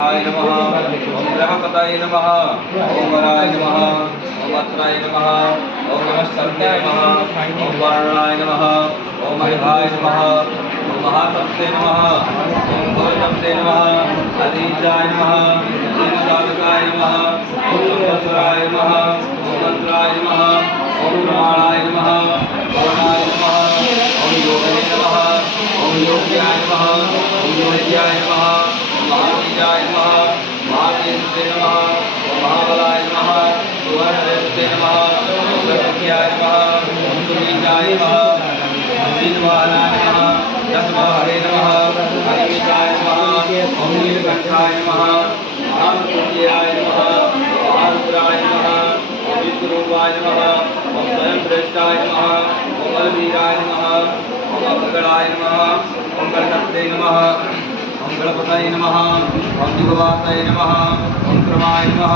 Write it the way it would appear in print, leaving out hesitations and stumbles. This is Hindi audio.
नमः ओम ग्रहपतये नमः ओम वराय नमः ओम अत्राय नमः ओम नमस्तते नमः ओम वर्णाय नमः ओम हरिभाय नमः ओम महातप्ते नमः ओम भोजतप्ते नमः अधीजाय नमः दीनसाधकाय नमः ओम संवत्सराय नमः ओम मंत्राय नमः ओम प्रमाणाय नमः भवनाय नमः ओम योगिने नमः ओम योग्याय नमः ओम योग्याय नमः महावीराय नमः महावीराय नमः महाबलाय नमः सुवर्णदेवते नमः सर्वज्ञाय नमः सुनीताय नमः नीलवाहनाय नमः दशमहरे नमः हरिमिताय नमः ओम नीलकंठाय नमः महामृत्युंजयाय नमः महारुद्राय नमः ओम विष्णुरूपाय नमः ओम स्वयंश्रेष्ठाय नमः ओम बलवीराय नमः ओम अभ्रगणाय नमः ओम गणपते नमः ओम गणपतये नमः ओम दिगवातये नमः ओम क्रमाय नमः